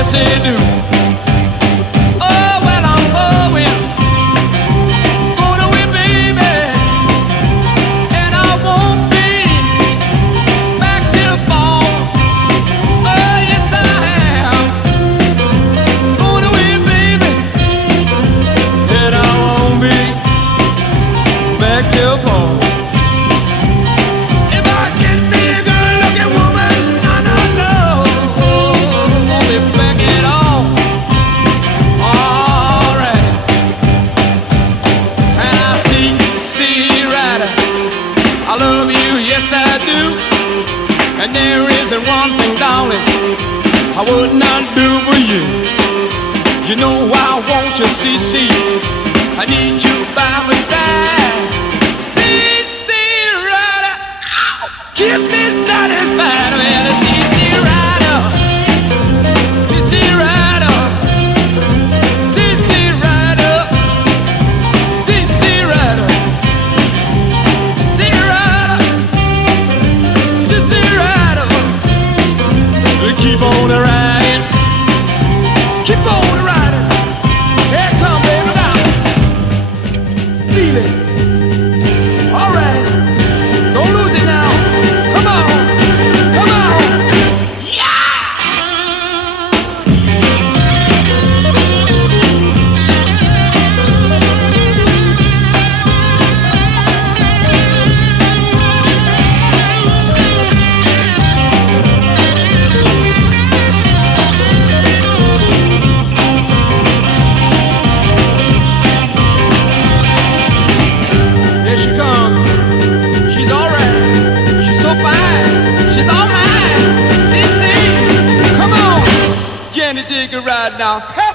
yes they do. Oh, well, I'm going away, baby, and I won't be back till fall. Oh, yes, I am going away, baby, and I won't be back till fall. If I get me a good-looking woman, no, won't be back at all. All right, and I see right. I love you, yes I do. And there isn't one thing, darling, I would not do for you. You know I want you, see, I need you by my side. See, right, keep me satisfied. Well, see, right up, see, right up, see, right up, see, right up, see, right up, see, right up. Keep on riding, keep on riding. Here come, baby, now. Beat it. All right, don't lose it now. Come on, come on. Yeah! Here she comes. She's all right. She's so fine. She's all mine. See, come on. Jenny, dig a ride now. Hey.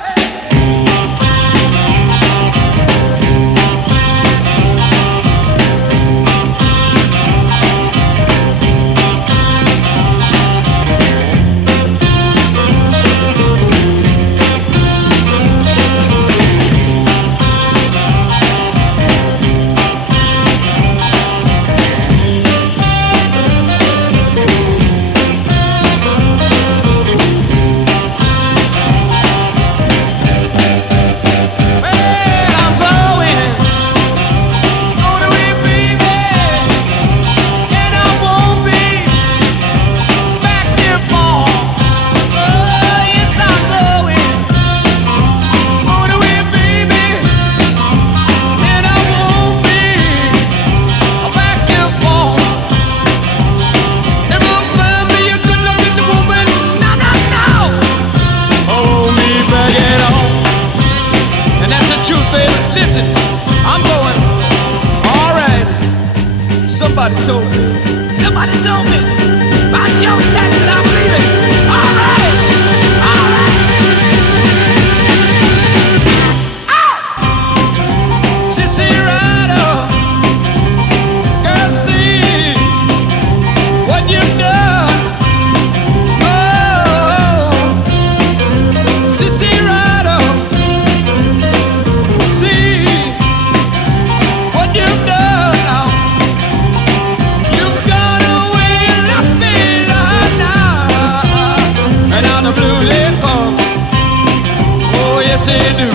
Well, I'm going away, baby, and I won't be back till fall. Oh, yes, I'm going away, baby, and I won't be back till fall. If I'll find me a good-looking woman, no, hold me back at all. And that's the truth, baby. Listen, I'm going. All right. Somebody told me about Joe Jackson. I'm leaving. All right. All right. Ah! Sissy Rider, girl, see what you've done. Oh, Sissy Rider, see what you've done now. You've gone away and left me now. And now the blues they come. Oh, yes they do.